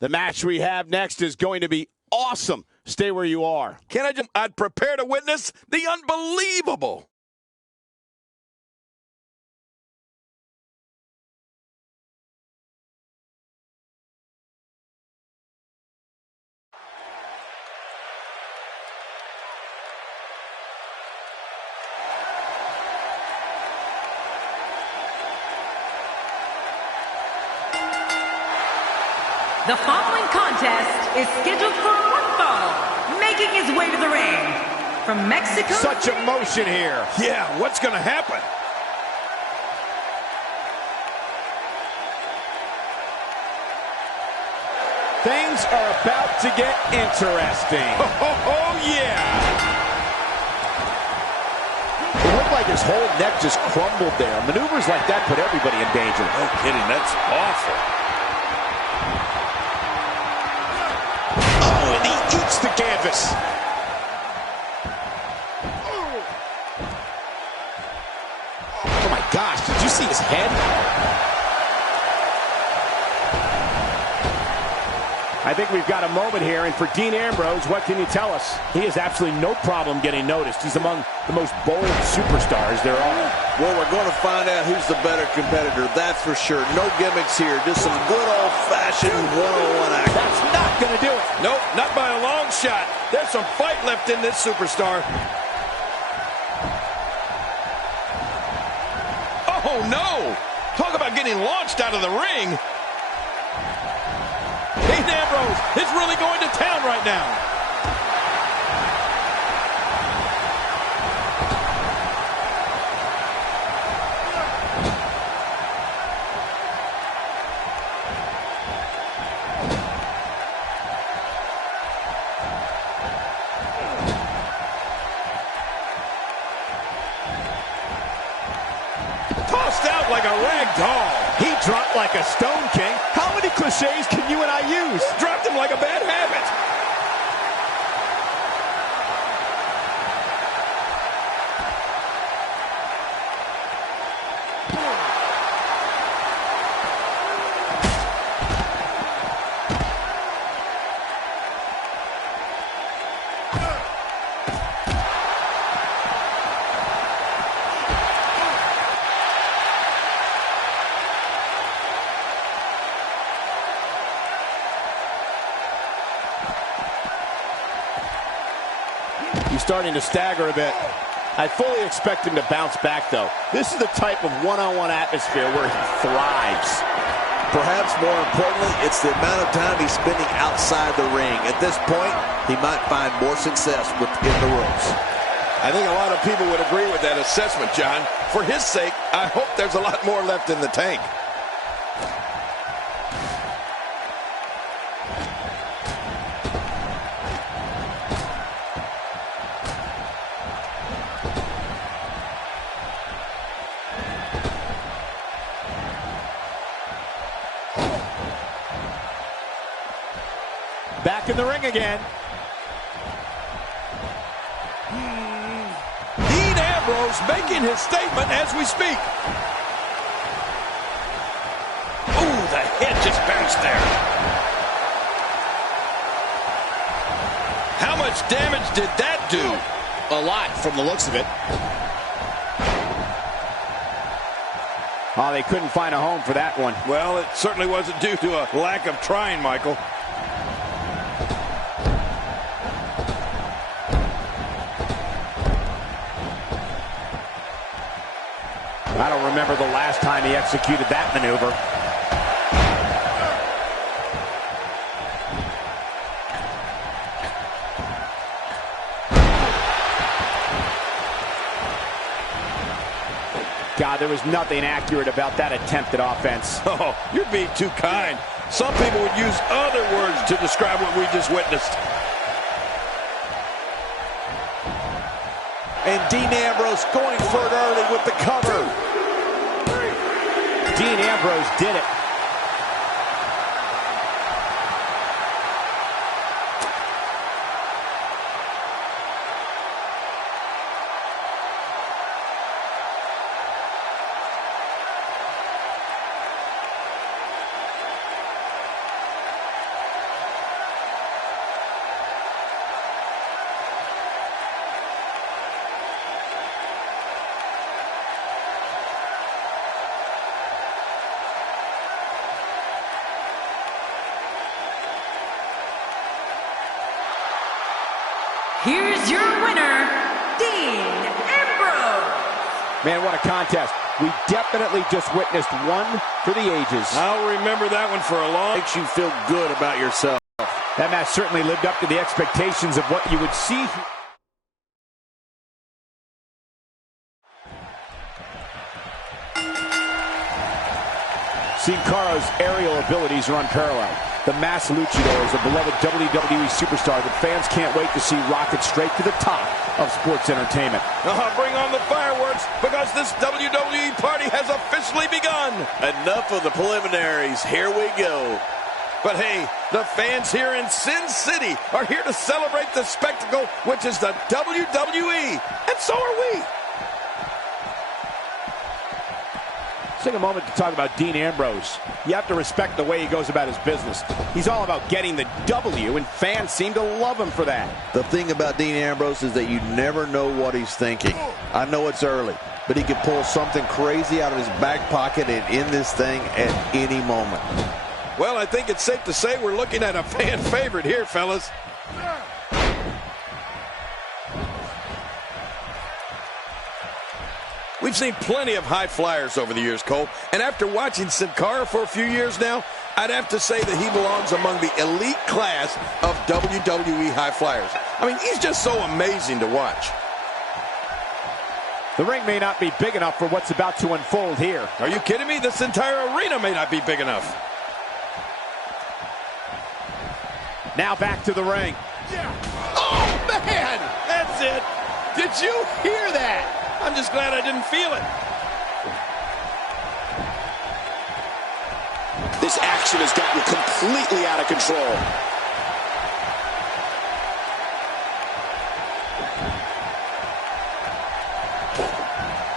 The match we have next is going to be awesome. Stay where you are. I'd prepare to witness the unbelievable. The following contest is scheduled for one fall. Making his way to the ring from Mexico. Such emotion here. Yeah, what's going to happen? Things are about to get interesting. Oh yeah! It looked like his whole neck just crumbled there. Maneuvers like that put everybody in danger. No kidding, that's awful. Oh, and he eats the canvas. Oh my gosh, did you see his head? I think we've got a moment here, and for Dean Ambrose, what can you tell us? He has absolutely no problem getting noticed. He's among the most bold superstars there are. Well, we're going to find out who's the better competitor, that's for sure. No gimmicks here, just some good old-fashioned one-on-one action. That's not going to do it. Nope, not by a long shot. There's some fight left in this superstar. Oh, no! Talk about getting launched out of the ring. Dean Ambrose is really going to town right now. Tossed out like a rag doll. He dropped like a Stone King. How many cliches can you and I use? Dropped him like a bad habit. He's starting to stagger a bit. I fully expect him to bounce back, though. This is the type of one-on-one atmosphere where he thrives. Perhaps more importantly, it's the amount of time he's spending outside the ring. At this point, he might find more success within the ropes. I think a lot of people would agree with that assessment, John. For his sake, I hope there's a lot more left in the tank. Back in the ring again. Dean Ambrose making his statement as we speak. Ooh, the head just bounced there. How much damage did that do? A lot from the looks of it. Oh, they couldn't find a home for that one. Well, it certainly wasn't due to a lack of trying, Michael. I don't remember the last time he executed that maneuver. God, there was nothing accurate about that attempted offense. Oh, you're being too kind. Some people would use other words to describe what we just witnessed. And Dean Ambrose going for it early with the cover. Dean Ambrose did it. here's your winner, Dean Ambrose. Man, what a contest. We definitely just witnessed one for the ages. I'll remember that one for a long... Makes you feel good about yourself. That match certainly lived up to the expectations of what you would see. Sin Cara's aerial abilities are unparalleled. The masked luchador is a beloved WWE superstar that fans can't wait to see rocket straight to the top of sports entertainment. Bring on the fireworks, because this WWE party has officially begun. Enough of the preliminaries. Here we go. But hey, the fans here in Sin City are here to celebrate the spectacle, which is the WWE. And so are we. Let's take a moment to talk about Dean Ambrose. You have to respect the way he goes about his business. He's all about getting the W, and fans seem to love him for that. The thing about Dean Ambrose is that you never know what he's thinking. I know it's early, but he could pull something crazy out of his back pocket and end this thing at any moment. Well, I think it's safe to say we're looking at a fan favorite here, fellas. We've seen plenty of high flyers over the years, Cole, and after watching Sin Cara for a few years now, I'd have to say that he belongs among the elite class of WWE high flyers. I mean, he's just so amazing to watch. The ring may not be big enough for what's about to unfold here. Are you kidding me? This entire arena may not be big enough. Now back to the ring. Oh, man! That's it. Did you hear that? I'm just glad I didn't feel it. This action has gotten completely out of control.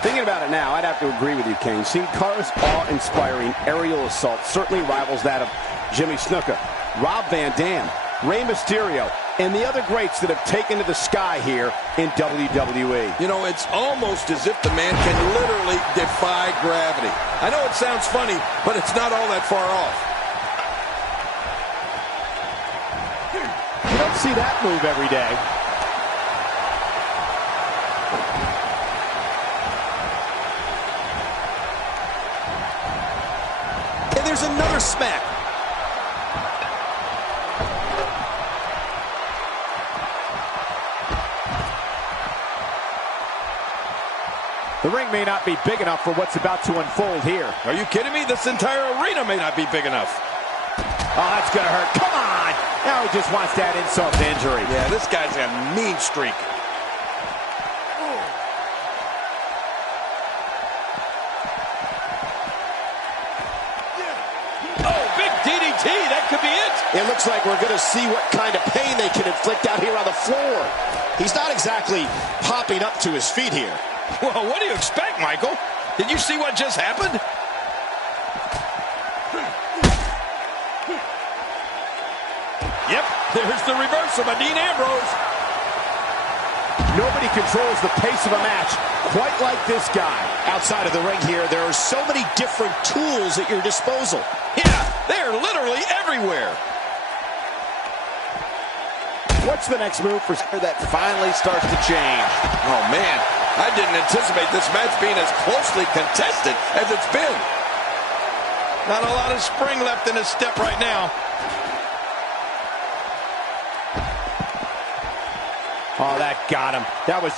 Thinking about it now, I'd have to agree with you, King. Sin Cara's awe-inspiring aerial assault certainly rivals that of Jimmy Snuka, Rob Van Dam, Rey Mysterio, and the other greats that have taken to the sky here in WWE. You know, it's almost as if the man can literally defy gravity. I know it sounds funny, but it's not all that far off. You don't see that move every day. And there's another smack. The ring may not be big enough for what's about to unfold here. Are you kidding me? This entire arena may not be big enough. Oh, that's going to hurt. Come on! Now he just wants that insult to injury. Yeah, this guy's got a mean streak. Oh, big DDT. That could be it. It looks like we're going to see what kind of pain they can inflict out here on the floor. He's not exactly popping up to his feet here. Well, what do you expect, Michael? Did you see what just happened? Yep, there's the reversal by Dean Ambrose. Nobody controls the pace of a match quite like this guy. Outside of the ring here, there are so many different tools at your disposal. Yeah, they're literally everywhere. What's the next move for that finally starts to change? Oh, man, I didn't anticipate this match being as closely contested as it's been. Not a lot of spring left in his step right now. Oh, that got him. That was...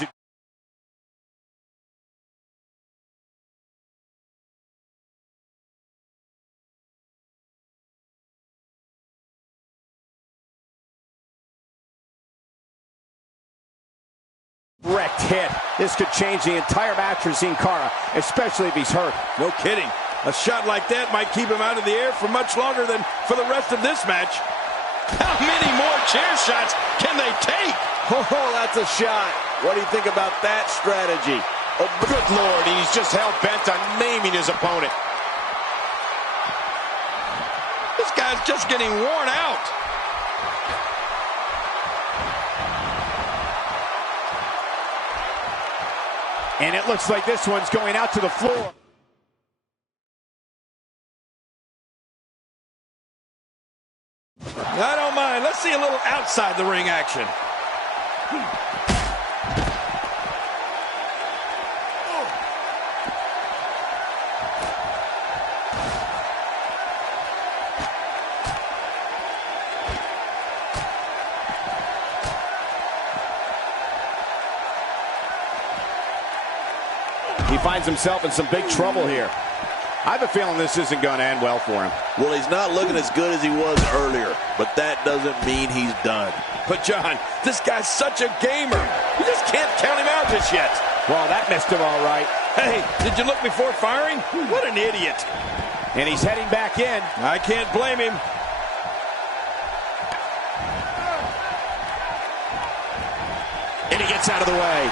wrecked hit. This could change the entire match for Sin Cara, especially if he's hurt. No kidding. A shot like that might keep him out of the air for much longer than for the rest of this match. How many more chair shots can they take? Oh, that's a shot. What do you think about that strategy? Oh, good Lord, he's just hell-bent on maiming his opponent. This guy's just getting worn out. And it looks like this one's going out to the floor. I don't mind. Let's see a little outside the ring action. He finds himself in some big trouble here. I have a feeling this isn't going to end well for him. Well, he's not looking as good as he was earlier, but that doesn't mean he's done. But, John, this guy's such a gamer. You just can't count him out just yet. Well, that missed him all right. Hey, did you look before firing? What an idiot. And he's heading back in. I can't blame him. And he gets out of the way.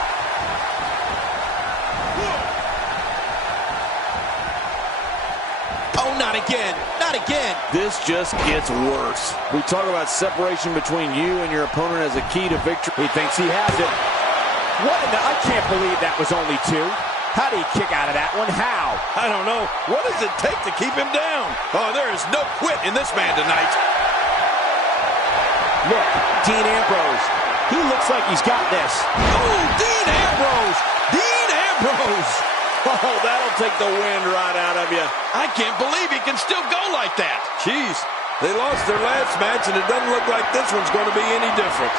Oh, not again. Not again. This just gets worse. We talk about separation between you and your opponent as a key to victory. He thinks he has it. I can't believe that was only 2. How do you kick out of that one? How? I don't know. What does it take to keep him down? Oh, there is no quit in this man tonight. Look, Dean Ambrose. He looks like he's got this. Oh, Dean Ambrose! Dean Ambrose! Oh, that'll take the wind right out of you. I can't believe he can still go like that. Jeez, they lost their last match, and it doesn't look like this one's going to be any different.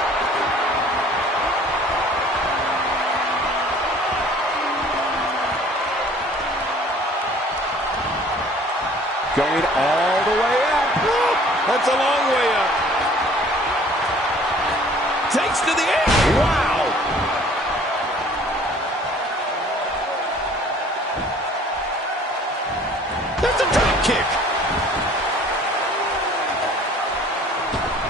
Going all the way up. That's a long way up. Takes to the air. Wow. That's a drop kick.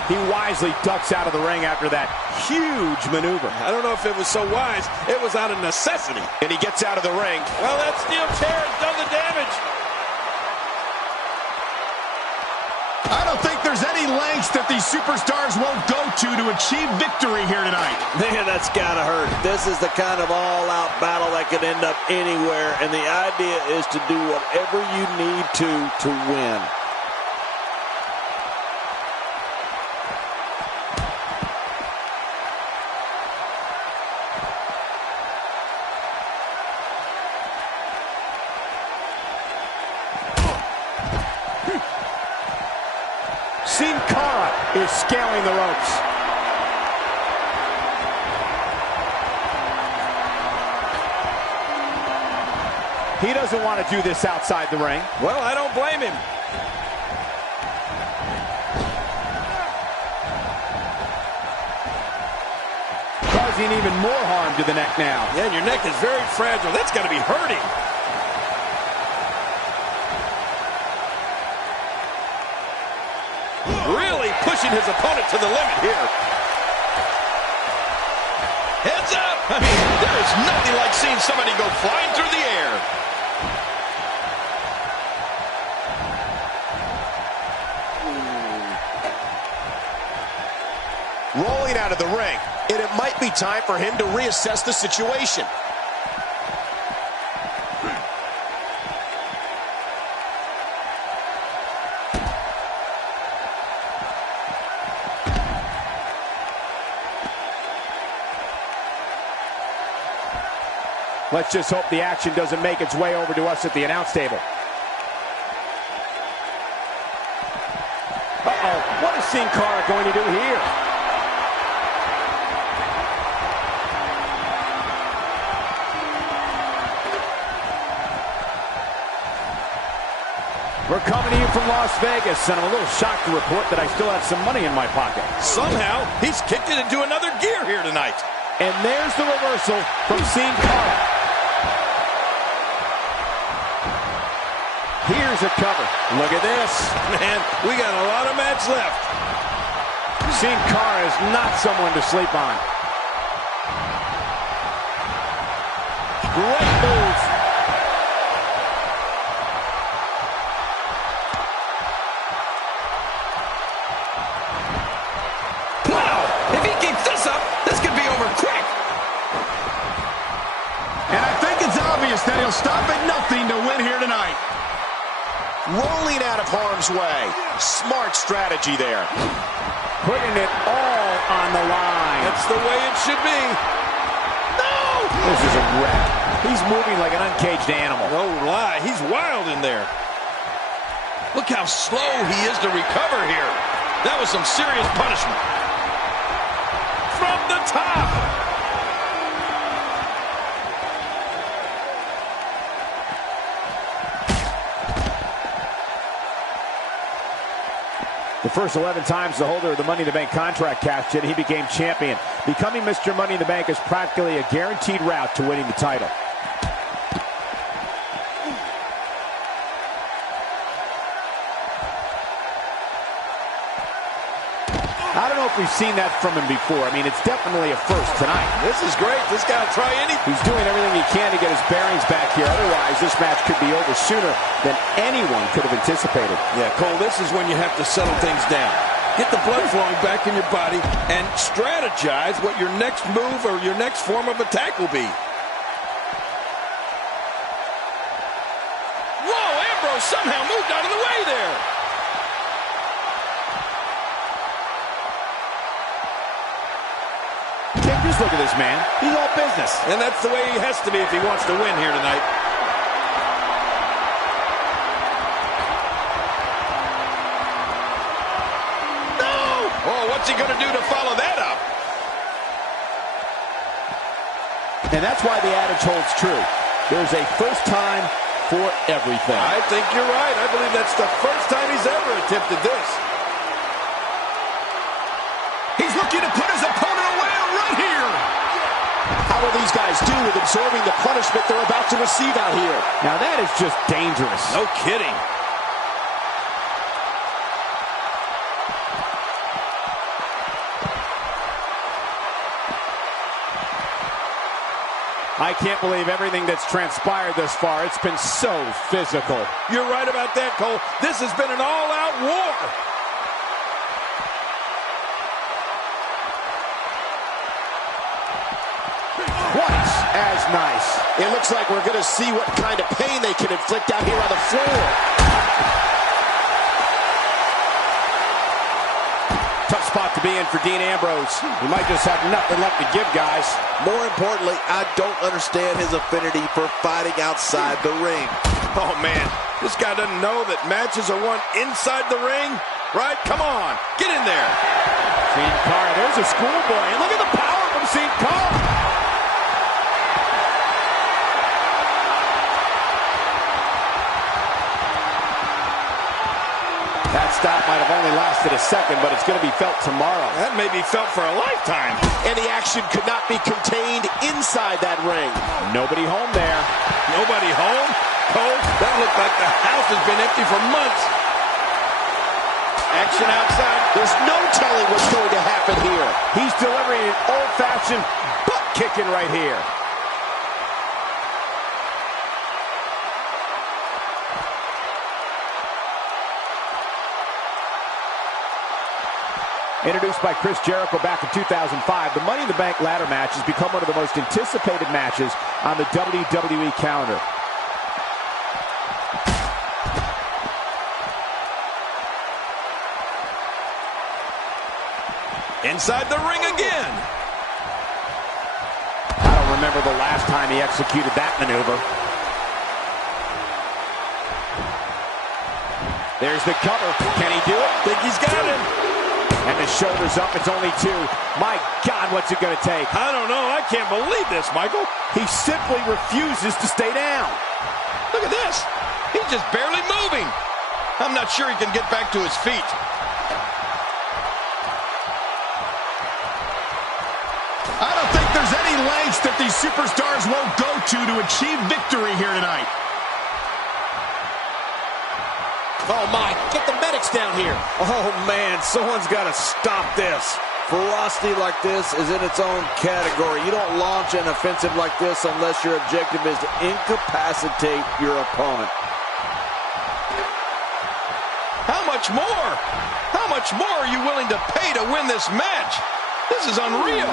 He wisely ducks out of the ring after that huge maneuver. I don't know if it was so wise. It was out of necessity. And he gets out of the ring. Well, that steel chair has done the damage. I don't think there's any lengths that these superstars won't go to achieve victory here tonight. Man, that's gotta hurt. This is the kind of all-out battle that could end up anywhere, and the idea is to do whatever you need to win. Sin Cara is scaling the ropes. He doesn't want to do this outside the ring. Well, I don't blame him. Causing even more harm to the neck now. Yeah, and your neck is very fragile. That's got to be hurting. Really pushing his opponent to the limit here. Heads up! I mean, there is nothing like seeing somebody go flying through the air. Rolling out of the ring, and it might be time for him to reassess the situation. Let's just hope the action doesn't make its way over to us at the announce table. Uh-oh, what is Sin Cara going to do here? We're coming to you from Las Vegas, and I'm a little shocked to report that I still have some money in my pocket. Somehow, he's kicked it into another gear here tonight. And there's the reversal from Sin Cara. Here's a cover. Look at this. Man, we got a lot of match left. Sin Cara is not someone to sleep on. Great move. Wow, if he keeps this up, this could be over quick. And I think it's obvious that he'll stop at nothing to win here tonight. Rolling out of harm's way. Smart strategy there. putting it all on the line. That's the way it should be. No! This is a wreck. He's moving like an uncaged animal. No lie, he's wild in there. Look how slow he is to recover here. That was some serious punishment. From the top. The first 11 times the holder of the Money in the Bank contract cashed in, he became champion. Becoming Mr. Money in the Bank is practically a guaranteed route to winning the title. I don't know if we've seen that from him before. I mean, it's definitely a first tonight. This is great. This guy will try anything. He's doing everything he can to get his bearings back here. Otherwise, this match could be over sooner than anyone could have anticipated. Yeah, Cole, this is when you have to settle things down. Get the blood flowing back in your body and strategize what your next move or your next form of attack will be. Whoa, Ambrose somehow moved out of the way there. Just look at this man. He's all business. And that's the way he has to be if he wants to win here tonight. No! Oh, what's he going to do to follow that up? And that's why the adage holds true. There's a first time for everything. I think you're right. I believe that's the first time he's ever attempted this. He's looking to put his opponent away right here. How will these guys do with absorbing the punishment they're about to receive out here? Now that is just dangerous. No kidding. I can't believe everything that's transpired thus far. It's been so physical. You're right about that, Cole. This has been an all-out war. Twice as nice. It looks like we're going to see what kind of pain they can inflict out here on the floor. Tough spot to be in for Dean Ambrose. He might just have nothing left to give, guys. More importantly, I don't understand his affinity for fighting outside the ring. Oh, man. This guy doesn't know that matches are won inside the ring, right? Come on. Get in there. Sin Cara, there's a schoolboy. And look at the power from Sin Cara. That stop might have only lasted a second, but it's going to be felt tomorrow. That may be felt for a lifetime. And the action could not be contained inside that ring. Nobody home there. Nobody home? Cole, that looked like the house has been empty for months. Action outside. There's no telling what's going to happen here. He's delivering an old-fashioned butt kicking right here. Introduced by Chris Jericho back in 2005, the Money in the Bank ladder match has become one of the most anticipated matches on the WWE calendar. Inside the ring again. I don't remember the last time he executed that maneuver. There's the cover. Can he do it? Think he's got him. And the shoulders up, it's only two. My God, what's it going to take? I don't know. I can't believe this, Michael. He simply refuses to stay down. Look at this. He's just barely moving. I'm not sure he can get back to his feet. I don't think there's any lengths that these superstars won't go to achieve victory here tonight. Oh, my. Get the medics down here. Oh, man, someone's got to stop this. Ferocity like this is in its own category. You don't launch an offensive like this unless your objective is to incapacitate your opponent. How much more? How much more are you willing to pay to win this match? This is unreal.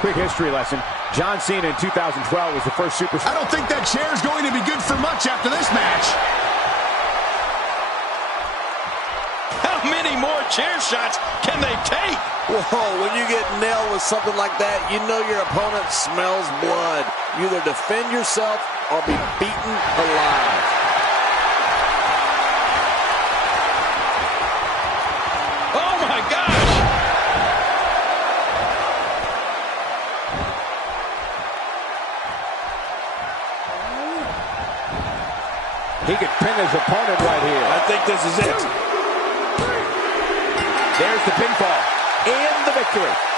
Quick history lesson. John Cena in 2012 was the first superstar. I don't think that chair is going to be good for much after this match. How many more chair shots can they take? Whoa, when you get nailed with something like that, you know your opponent smells blood. You either defend yourself or be beaten alive. Oh, my gosh! He could pin his opponent right here. I think this is it. There's the pinfall and the victory.